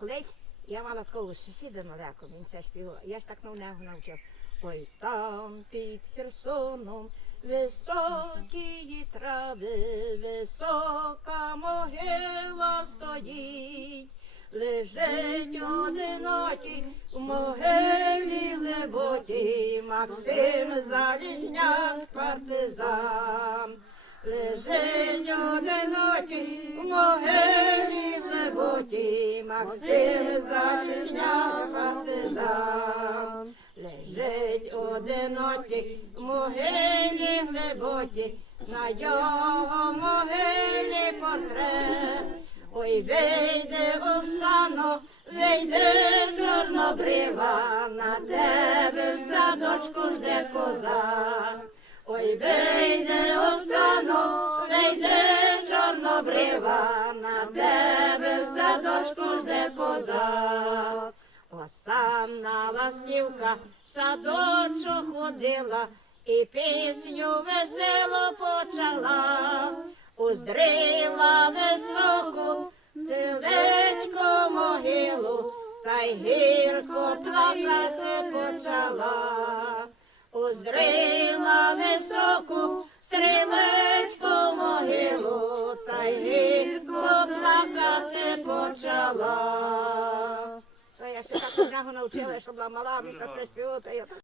Колись я мала такого сусіда маленького, він це співав. Я ж так на нього навчив. Ой, там під Херсоном високі трави, висока могила стоїть. Лежить одинокий у могилі глибокій Максим Залізняк партизан. Лежить одинокий у могилі глибокій Максим Залізняк партизан. Лежить одинокий в могилі глибокій, на його могилі портрет. Ой, вийди, Оксано, вийди, чорнобрива, на тебе в садочку жде коза. Ой, вийди, Оксано, вийди, чорнобрива, на тебе садочку жде коза. Осанна ластівка в садочок ходила і пісню весело почала. Уздрила високу цілечко могилу, та й гірко плакати почала. Уздрила високу стрілечку могилу, та й гірко почала. Я ще так одного навчила, що була мала, мені це співати.